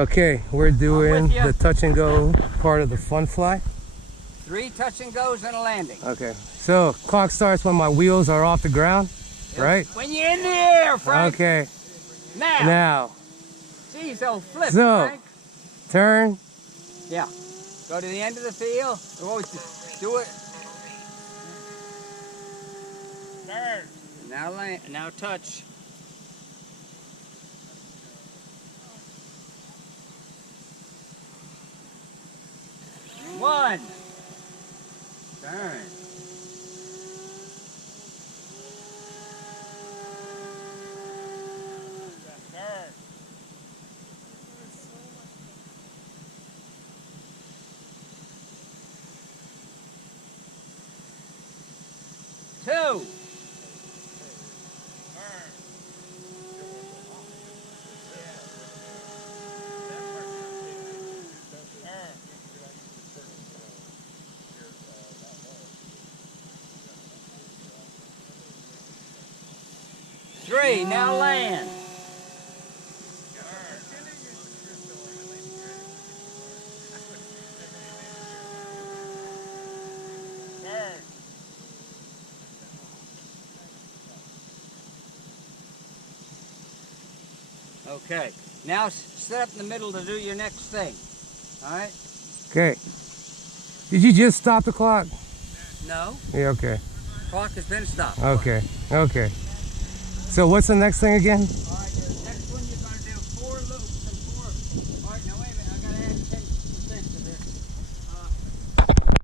Okay, we're doing the touch and go part of the fun fly. 3 touch and goes and a landing. Okay, so clock starts when my wheels are off the ground, right? When you're in the air, Frank. Okay. Now. Geez, oh, flip, so, Frank. Turn. Yeah. Go to the end of the field. Do it. Turn. Now land. Now touch. One. Turn. Turn. 2. Three, now land. Okay, now set up in the middle to do your next thing. All right? Okay. Did you just stop the clock? No. Yeah, okay. Clock has been stopped. Okay, okay. So what's the next thing again?